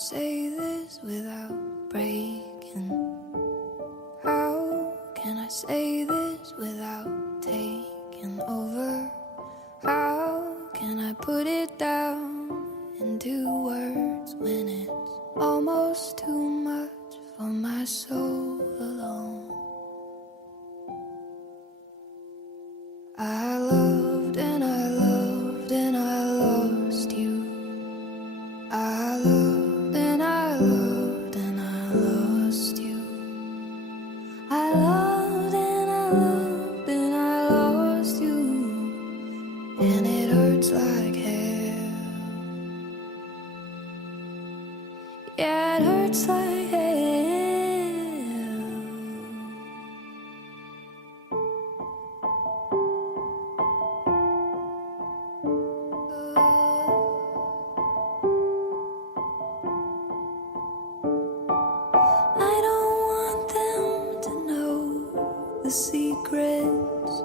say this without breaking? How can I say this without taking over? How can I put it down into words when it's almost too much for my soul alone? I loved and I loved and I lost you. I loved and I loved and I lost you. I loved and I loved and I lost you. And it hurts like hell. Yeah, it hurts like hell. I don't want them to know the secrets